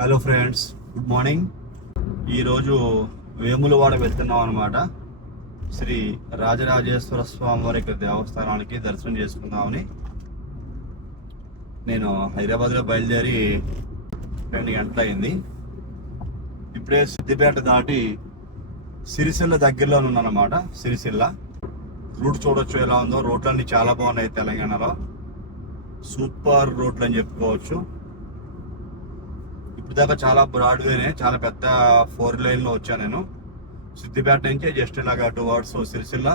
Hello friends good morning ఈరోజు వేములవాడ వెళ్తున్నాం అనమాట శ్రీ రాజరాజేశ్వర స్వామి వారి యొక్క దేవస్థానానికి దర్శనం చేసుకుందామని. నేను హైదరాబాద్లో బయలుదేరి రెండు గంటలు అయింది ఇప్పుడే సిద్దిపేట దాటి సిరిసిల్ల దగ్గరలో ఉన్నానమాట సిరిసిల్ల. రూట్ చూడొచ్చు ఎలా ఉందో. రోడ్లన్నీ చాలా బాగున్నాయి తెలంగాణలో. సూపర్ రోడ్లు అని చెప్పుకోవచ్చు. ఇప్పుడు దాకా చాలా బ్రాడ్వేనే చాలా పెద్ద ఫోర్ లైన్లో వచ్చాను నేను. సిద్దిపేట నుంచి జస్ట్ ఇలాగా టూ వర్డ్స్ సిరిసిల్ల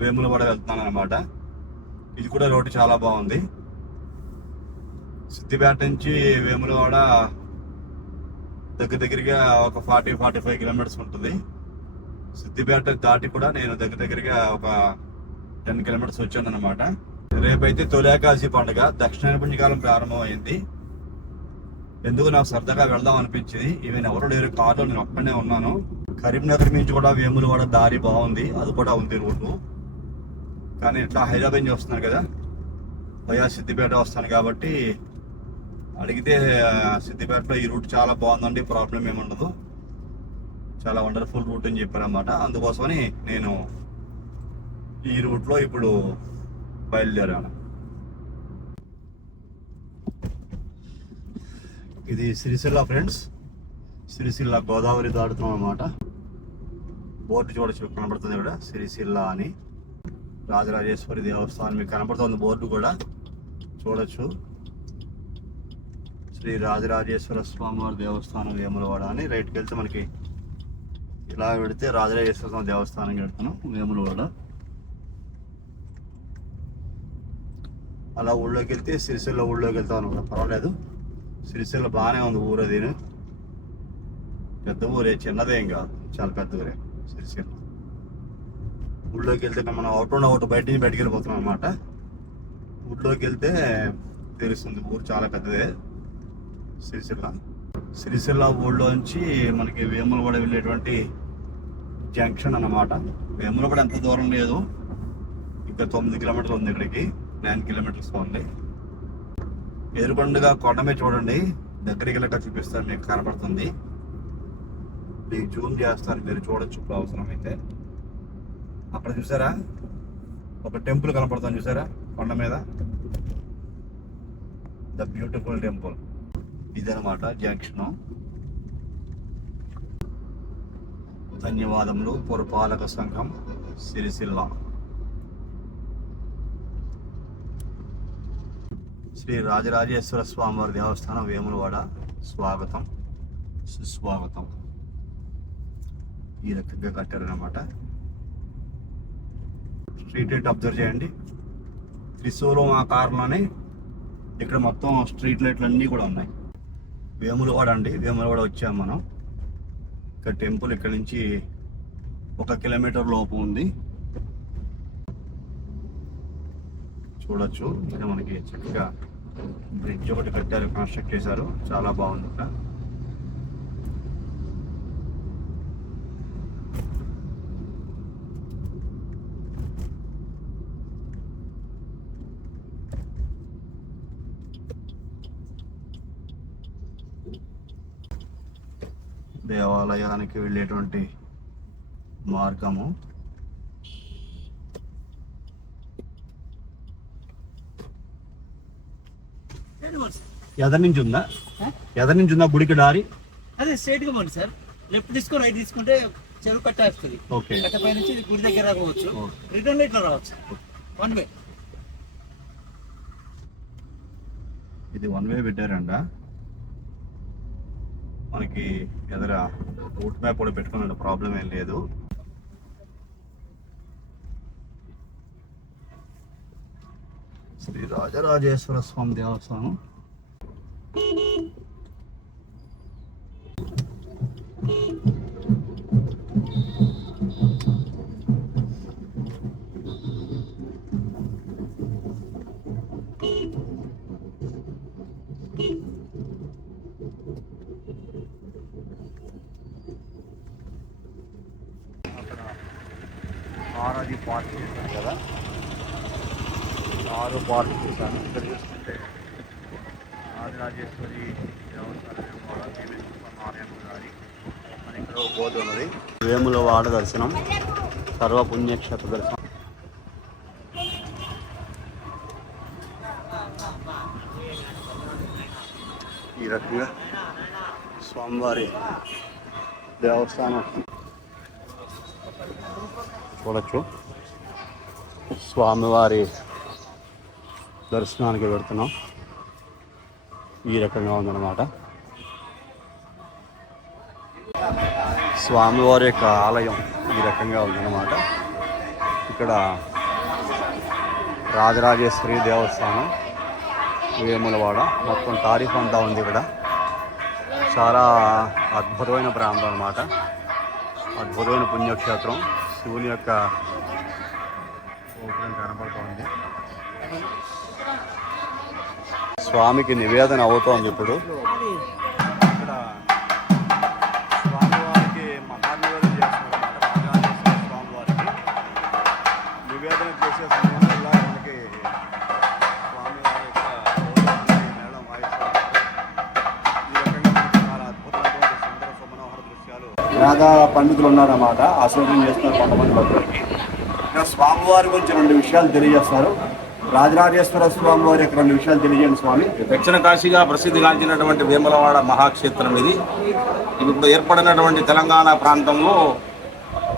వేములవాడ వెళ్తున్నాను అనమాట ఇది కూడా రోడ్డు చాలా బాగుంది. సిద్దిపేట నుంచి వేములవాడ దగ్గర దగ్గరగా ఒక ఫార్టీ ఫార్టీ ఫైవ్ కిలోమీటర్స్ ఉంటుంది. సిద్దిపేట దాటి కూడా నేను దగ్గర దగ్గరగా ఒక టెన్ కిలోమీటర్స్ వచ్చాను అనమాట రేపైతే తొలేకాశి పండుగ. దక్షిణ పుణ్యకాలం ప్రారంభమైంది. ఎందుకు నాకు సరదాగా వెళ్దాం అనిపించింది? ఈవెన్ ఎవరు లేరు కార్లో నేను ఒక్కనే ఉన్నాను. కరీంనగర్ నుంచి కూడా వేములవాడ దారి బాగుంది. అది కూడా ఉంది రోడ్డు కానీ ఇట్లా హైదరాబాద్ నుంచి వస్తున్నాను కదా? వయా సిద్దిపేట వస్తాను కాబట్టి అడిగితే సిద్దిపేటలో ఈ రూట్ చాలా బాగుందండి ప్రాబ్లం ఏముండదు చాలా వండర్ఫుల్ రూట్ అని చెప్పారన్నమాట. అందుకోసమని నేను ఈ రూట్లో ఇప్పుడు బయలుదేరాను. ఇది సిరిసిల్ల ఫ్రెండ్స్. సిరిసిల్ల గోదావరి దాడుతున్నాం అనమాట బోర్డు చూడొచ్చు కనబడుతుంది కూడా సిరిసిల్ల అని. రాజరాజేశ్వరి దేవస్థానం మీకు కనబడుతుంది బోర్డు కూడా. చూడొచ్చు. శ్రీ రాజరాజేశ్వర స్వామివారి దేవస్థానం వేములవాడ అని. రైట్కి వెళ్తే మనకి ఇలా పెడితే రాజరాజేశ్వర స్వామి దేవస్థానం వెళ్తున్నాం వేములవాడ. అలా ఊళ్ళోకి వెళ్తే సిరిసిల్ల ఊళ్ళోకి వెళ్తాం అనమాట పర్వాలేదు. సిరిసిల్ల బాగానే ఉంది ఊరు అది పెద్ద ఊరే చిన్నదేం కాదు చాలా పెద్ద ఊరే సిరిసిల్ల. ఊళ్ళోకి వెళ్తే మనం అవుట్ అండ్ అవుట్ బయట నుంచి బయటికి వెళ్ళిపోతున్నాం అనమాట ఊళ్ళోకి వెళ్తే తెలుస్తుంది ఊరు చాలా పెద్దదే సిరిసిల్ల. సిరిసిల్ల ఊళ్ళోంచి మనకి వేములవాడ వెళ్ళేటువంటి జంక్షన్ అన్నమాట. వేములవాడ ఎంత దూరం లేదు. ఇంకా తొమ్మిది కిలోమీటర్లు ఉంది ఇక్కడికి. నైన్ కిలోమీటర్స్ ఉంది. ఎదురుబండుగా కొండమే చూడండి. దగ్గరికి వెళ్ళక చూపిస్తాను మీకు కనపడుతుంది. మీకు జూమ్ చేస్తాను మీరు చూడొచ్చు ఇప్పుడు అవసరమైతే. అక్కడ చూసారా? ఒక టెంపుల్ కనపడుతుంది చూసారా? కొండ మీద. The beautiful temple. ఇదనమాట జంక్షన్. ధన్యవాదములు పురపాలక సంఘం సిరిసిల్ల. శ్రీ రాజరాజేశ్వర స్వామివారి దేవస్థానం వేములవాడ స్వాగతం. సుస్వాగతం. ఈ రకంగా కట్టారనమాట స్ట్రీట్ లైట్ అబ్జర్వ్ చేయండి. త్రిశూలం ఆకారంలోనే ఇక్కడ మొత్తం స్ట్రీట్ లైట్లు అన్నీ కూడా ఉన్నాయి. వేములవాడ అండి వేములవాడ వచ్చాం మనం. ఇక్కడ టెంపుల్ ఇక్కడ నుంచి ఒక కిలోమీటర్ లోపు ఉంది. చూడొచ్చు. ఇది మనకి చక్కగా బ్రిడ్జ్ ఒకటి కట్టారు కన్స్ట్రక్ట్ చేశారు. చాలా బాగుంది ఇక్కడ దేవాలయానికి వెళ్ళేటువంటి మార్గము ఎదరి నుంచి ఉందా? ఎదరి నుంచి ఉందా గుడికి దారి? అదే స్ట్రైట్గా పోండి సార్. లెఫ్ట్ తీసుకొని రైట్ తీసుకుంటే చెరువు కట్ట వస్తుంది. ఓకే. కట్ట పై నుంచి గుడి దగ్గర రావచ్చు. రిటర్న్ ఇట్లా రావచ్చు. వన్ వే ఇది వన్ వే పెట్టారంట. మనకి ఎదుర రూట్ మ్యాప్ కూడా పెట్టుకున్న ప్రాబ్లం ఏం లేదు. శ్రీ రాజరాజేశ్వర స్వామి దేవస్థానం. అక్కడ కార్ అది పార్క్ చేశాను కదా కారు పార్క్ చేశాను ఇక్కడ చూస్తుంటే రాజరాజేశ్వరి దేవస్థానం కూడా అవుతున్నది వేములవాడ దర్శనం సర్వపుణ్యక్షేత్ర దర్శనం ఈ రకంగా స్వామివారి దేవస్థానం. చూడచ్చు. స్వామివారి దర్శనానికి వెళ్తున్నాం. ఈ రకంగా ఉందన్నమాట. స్వామివారి యొక్క ఆలయం ఈ రకంగా ఉందన్నమాట. ఇక్కడ రాజరాజేశ్వరి దేవస్థానం వేములవాడ. మొత్తం తారీఫ్ అంతా ఉంది ఇక్కడ. చాలా అద్భుతమైన ప్రాంతం అన్నమాట. అద్భుతమైన పుణ్యక్షేత్రం. శివుని యొక్క గోపురం స్వామికి నివేదన అవుతోంది ఇప్పుడు. ఇక్కడ స్వామివారికి మహానివేదన చేస్తున్నారు రాజరాజేశ్వర స్వామివారికి. నివేదన చేసే సమయంలో మనకి స్వామివారి యొక్క గౌరవాన్ని మేళం వాయిస్తారు. ఈ రకంగా మనకి చాలా అద్భుతమైనటువంటి సుందర సుమనోహర దృశ్యాలు వేద పండితులు ఉన్నారన్నమాట. ఆశీర్వదం చేస్తున్నారు కొంతమంది భక్తులకి ఇక్కడ స్వామివారి గురించి రెండు విషయాలు తెలియజేస్తారు. రాజరాజేశ్వర స్వామి వారి యొక్క రెండు విషయాలు తెలియజేయండి స్వామి. దక్షిణ కాశీగా ప్రసిద్ధిగాంచినటువంటి వేములవాడ మహాక్షేత్రం ఇది. ఇప్పుడు ఏర్పడినటువంటి తెలంగాణ ప్రాంతంలో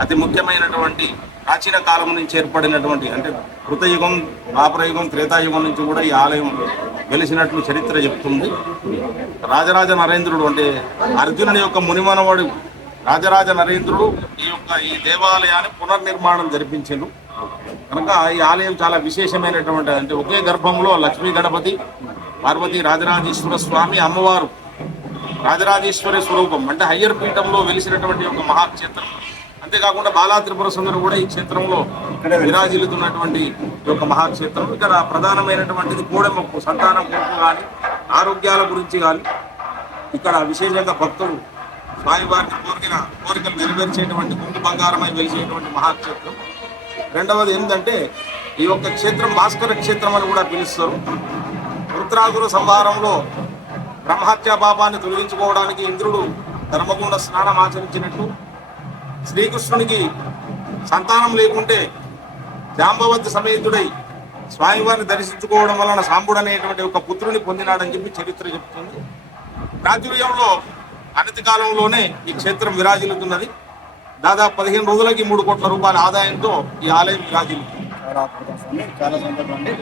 అతి ముఖ్యమైనటువంటి ప్రాచీన కాలం నుంచి ఏర్పడినటువంటి అంటే కృతయుగం ద్వాపరయుగం త్రేతాయుగం నుంచి కూడా ఈ ఆలయం వెలిసినట్లు చరిత్ర చెప్తుంది. రాజరాజ నరేంద్రుడు అంటే అర్జునుని యొక్క మునిమనవాడు రాజరాజ నరేంద్రుడు ఈ యొక్క ఈ దేవాలయాన్ని పునర్నిర్మాణం జరిపించాను. కనుక ఈ ఆలయం చాలా విశేషమైనటువంటి అంటే ఒకే గర్భంలో లక్ష్మీ గణపతి పార్వతి రాజరాజేశ్వర స్వామి అమ్మవారు. రాజరాజేశ్వరి స్వరూపం అంటే హయ్యర్ పీఠంలో వెలిసినటువంటి ఒక మహాక్షేత్రం. అంతేకాకుండా బాలాత్రిపుర సుందరు కూడా ఈ క్షేత్రంలో విరాజిల్లుతున్నటువంటి ఈ యొక్క మహాక్షేత్రం. ఇక్కడ ప్రధానమైనటువంటిది కోడెమొక్కు సంతానం కొరకు కానీ ఆరోగ్యాల గురించి కానీ ఇక్కడ విశేషంగా భక్తులు స్వామివారిని కోరిన కోరికలు నెరవేర్చేటువంటి కుంగు బంగారమై వెలిసేటువంటి మహాక్షేత్రం. రెండవది ఏంటంటే ఈ యొక్క క్షేత్రం భాస్కర క్షేత్రం అని కూడా పిలుస్తారు. వృత్రాసుర సంహారంలో బ్రహ్మహత్యా పాపాన్ని తొలగించుకోవడానికి ఇంద్రుడు ధర్మగుండ స్నానం ఆచరించినట్టు శ్రీకృష్ణునికి సంతానం లేకుంటే జాంబవతి సమేతుడై స్వామివారిని దర్శించుకోవడం వలన సాంబుడు అనేటువంటి ఒక పుత్రుని పొందినాడని చెప్పి చరిత్ర చెప్తుంది. ప్రాచుర్యంలో అనతి కాలంలోనే ఈ క్షేత్రం విరాజిల్లుతున్నది. దాదాపు పదిహేను రోజులకి మూడు కోట్ల రూపాయల ఆదాయంతో ఈ ఆలయం విరాజిల్లుతుంది చాలా సందర్భం అండి.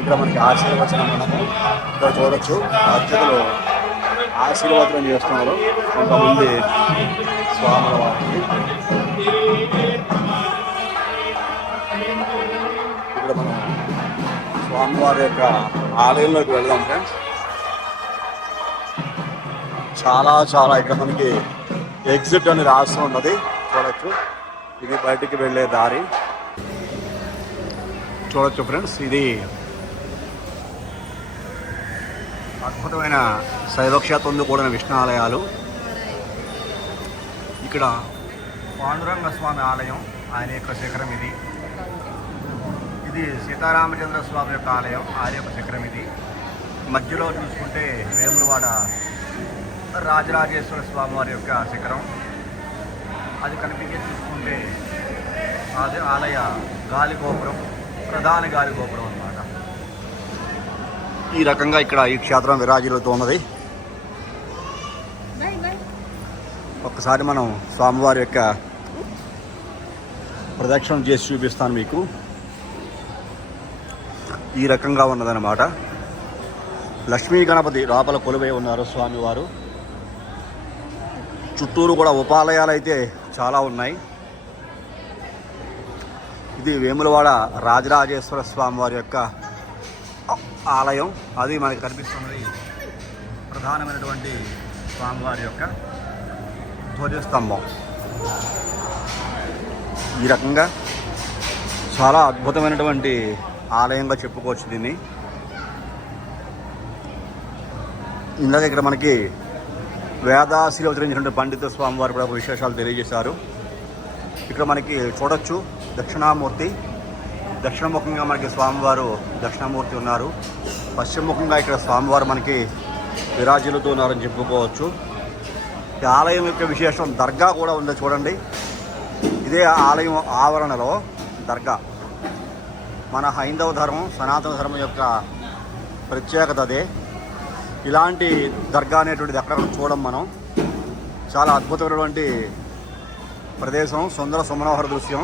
ఇక్కడ మనకి ఆశీర్వచనం మనము ఇక్కడ చూడొచ్చు. అర్చకులు ఆశీర్వచనం చేస్తున్నారు. కొంతమంది స్వాముల వారికి. ఇక్కడ మనం స్వామివారి యొక్క ఆలయంలోకి వెళ్దాం ఫ్రెండ్స్ చాలా చాలా ఇక్కడ మనకి ఎగ్జిట్ అని రాస్తూ ఉన్నది. చూడొచ్చు. ఇది బయటికి వెళ్ళే దారి. చూడొచ్చు ఫ్రెండ్స్ ఇది అద్భుతమైన శైవక్షేత్రంలో కూడిన విష్ణు ఆలయాలు ఇక్కడ పాండురంగ స్వామి ఆలయం ఆయన యొక్క శిఖరం ఇది. ఇది సీతారామచంద్ర స్వామి యొక్క ఆలయం ఆయన యొక్క శిఖరం ఇది. మధ్యలో చూసుకుంటే వేములవాడ రాజరాజేశ్వర స్వామి వారి యొక్క శిఖరం అది కనిపించే చూసుకుంటే అది ఆలయ గాలి గోపురం ప్రధాన గాలి గోపురం అన్నమాట. ఈ రకంగా ఇక్కడ ఈ క్షేత్రం విరాజిల్లుతూ ఉన్నది. ఒక్కసారి మనం స్వామివారి యొక్క ప్రదక్షిణం చేసి చూపిస్తాను మీకు. ఈ రకంగా ఉన్నదన్నమాట. లక్ష్మీ గణపతి లోపల కొలువై ఉన్నారు స్వామివారు. చుట్టూరు కూడా ఉపాలయాలు అయితే చాలా ఉన్నాయి. ఇది వేములవాడ రాజరాజేశ్వర స్వామి వారి యొక్క ఆలయం. అది మనకి కనిపిస్తున్నది. ప్రధానమైనటువంటి స్వామివారి యొక్క ధ్వజస్తంభం. ఈ రకంగా చాలా అద్భుతమైనటువంటి ఆలయంగా చెప్పుకోవచ్చు దీన్ని. ఇందాక ఇక్కడ మనకి వేదాశిలో అవతరించినటువంటి పండిత స్వామి వారు కూడా విశేషాలు తెలియజేశారు. ఇక్కడ మనకి చూడొచ్చు దక్షిణామూర్తి. దక్షిణముఖంగా మనకి స్వామివారు దక్షిణామూర్తి ఉన్నారు. పశ్చిమముఖంగా ఇక్కడ స్వామివారు మనకి విరాజిల్లుతున్నారని చెప్పుకోవచ్చు. ఈ ఆలయం యొక్క విశేషం దర్గా కూడా ఉంది చూడండి. ఇదే ఆలయం ఆవరణలో దర్గా. మన హైందవ ధర్మం సనాతన ధర్మం యొక్క ప్రత్యేకత అదే. ఇలాంటి దర్గా అనేటువంటిది ఎక్కడెక్కడ చూడడం మనం. చాలా అద్భుతమైనటువంటి ప్రదేశం సుందర సుమనోహర దృశ్యం.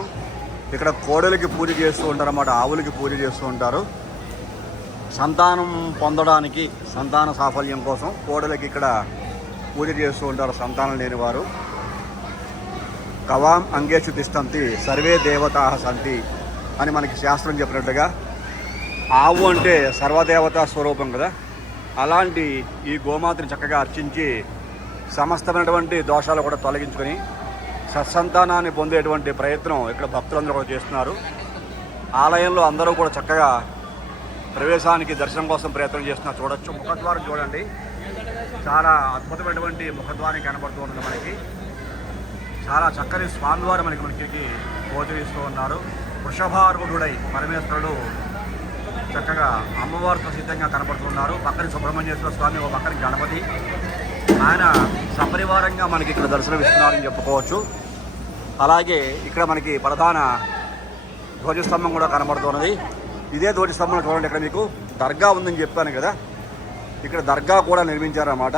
ఇక్కడ కోడలికి పూజ చేస్తూ ఉంటారన్నమాట ఆవులకి పూజ చేస్తూ ఉంటారు. సంతానం పొందడానికి సంతాన సాఫల్యం కోసం కోడలికి ఇక్కడ పూజ చేస్తూ ఉంటారు సంతానం లేని వారు. కవాం అంగేషు తిష్టంతి సర్వే దేవతా సంతి అని మనకి శాస్త్రం చెప్పినట్టుగా ఆవు అంటే సర్వదేవతా స్వరూపం కదా. అలాంటి ఈ గోమాతను చక్కగా అర్చించి సమస్తమైనటువంటి దోషాలు కూడా తొలగించుకొని సత్సంతానాన్ని పొందేటువంటి ప్రయత్నం ఇక్కడ భక్తులందరూ కూడా చేస్తున్నారు. ఆలయంలో అందరూ కూడా చక్కగా ప్రవేశానికి దర్శనం కోసం ప్రయత్నం చేస్తున్నారు చూడొచ్చు. ముఖద్వారం చూడండి. చాలా అద్భుతమైనటువంటి ముఖద్వారం కనబడుతూ మనకి. చాలా చక్కని స్వామివారు మనకి మనకి గోచరిస్తూ ఉన్నారు. వృషభార్గుడై పరమేశ్వరుడు చక్కగా అమ్మవారితో సిద్ధంగా కనబడుతున్నారు. పక్కన సుబ్రహ్మణ్యేశ్వర స్వామి ఒక పక్కన గణపతి. ఆయన సపరివారంగా మనకి ఇక్కడ దర్శనమిస్తున్నారని చెప్పుకోవచ్చు. అలాగే ఇక్కడ మనకి ప్రధాన ధ్వజస్తంభం కూడా కనబడుతున్నది. ఇదే ధ్వజస్తంభం చూడండి ఇక్కడ మీకు. దర్గా ఉందని చెప్పాను కదా. ఇక్కడ దర్గా కూడా నిర్మించారన్నమాట.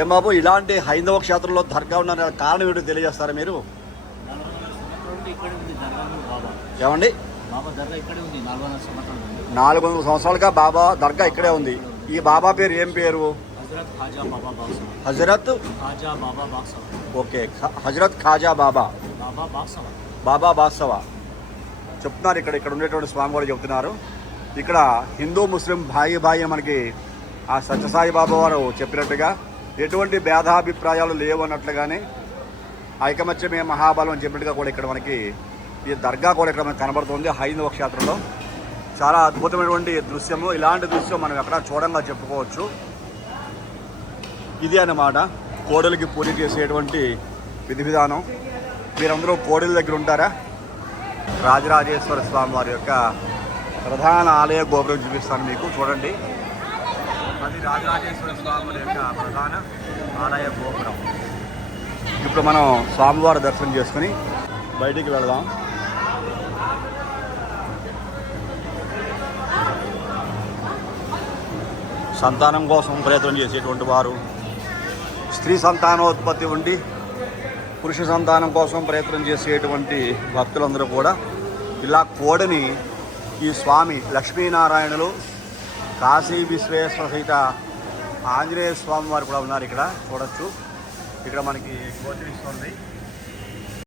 ఏం బాబు ఇలాంటి హైందవ క్షేత్రంలో దర్గా ఉన్న కారణం ఏంటో తెలియజేస్తారా మీరు? ఏమండి? నాలుగు వందల సంవత్సరాలుగా బాబా దర్గా ఇక్కడే ఉంది. ఈ బాబా పేరు ఏం పేరు? హజరత్ ఓకే హజరత్ ఖాజా బాబా. బాబా బాసవ చెప్తున్నారు ఇక్కడ ఇక్కడ ఉండేటువంటి స్వామి కూడా చెప్తున్నారు. ఇక్కడ హిందూ ముస్లిం భాయి భాయి మనకి ఆ సత్యసాయి బాబా వారు చెప్పినట్టుగా ఎటువంటి భేదాభిప్రాయాలు లేవు అన్నట్లుగానే ఐకమత్యమే మహాబలం అని చెప్పినట్టుగా కూడా ఇక్కడ మనకి ఈ దర్గా కూడా ఇక్కడ మనకు కనబడుతుంది హైందవ క్షేత్రంలో. చాలా అద్భుతమైనటువంటి దృశ్యము. ఇలాంటి దృశ్యం మనం ఎక్కడ చూడంగా చెప్పుకోవచ్చు. ఇది అన్నమాట. కోడలికి పూజ చేసేటువంటి విధి విధానం మీరందరూ కోడలి దగ్గర ఉంటారా? రాజరాజేశ్వర స్వామి వారి యొక్క ప్రధాన ఆలయ గోపురం చూపిస్తాను మీకు. చూడండి. అది రాజరాజేశ్వర స్వామి యొక్క ప్రధాన ఆలయ గోపురం. ఇప్పుడు మనం స్వామివారి దర్శనం చేసుకుని బయటికి వెళదాం. సంతానం కోసం ప్రయత్నం చేసేటువంటి వారు. స్త్రీ సంతానోత్పత్తి ఉండి పురుష సంతానం కోసం ప్రయత్నం చేసేటువంటి భక్తులందరూ కూడా ఇలా కోడని ఈ స్వామి లక్ష్మీనారాయణులు కాశీ విశ్వేశ్వర సహిత ఆంజనేయ స్వామి వారు కూడా ఉన్నారు ఇక్కడ చూడొచ్చు. ఇక్కడ మనకి గోచరిస్తుంది.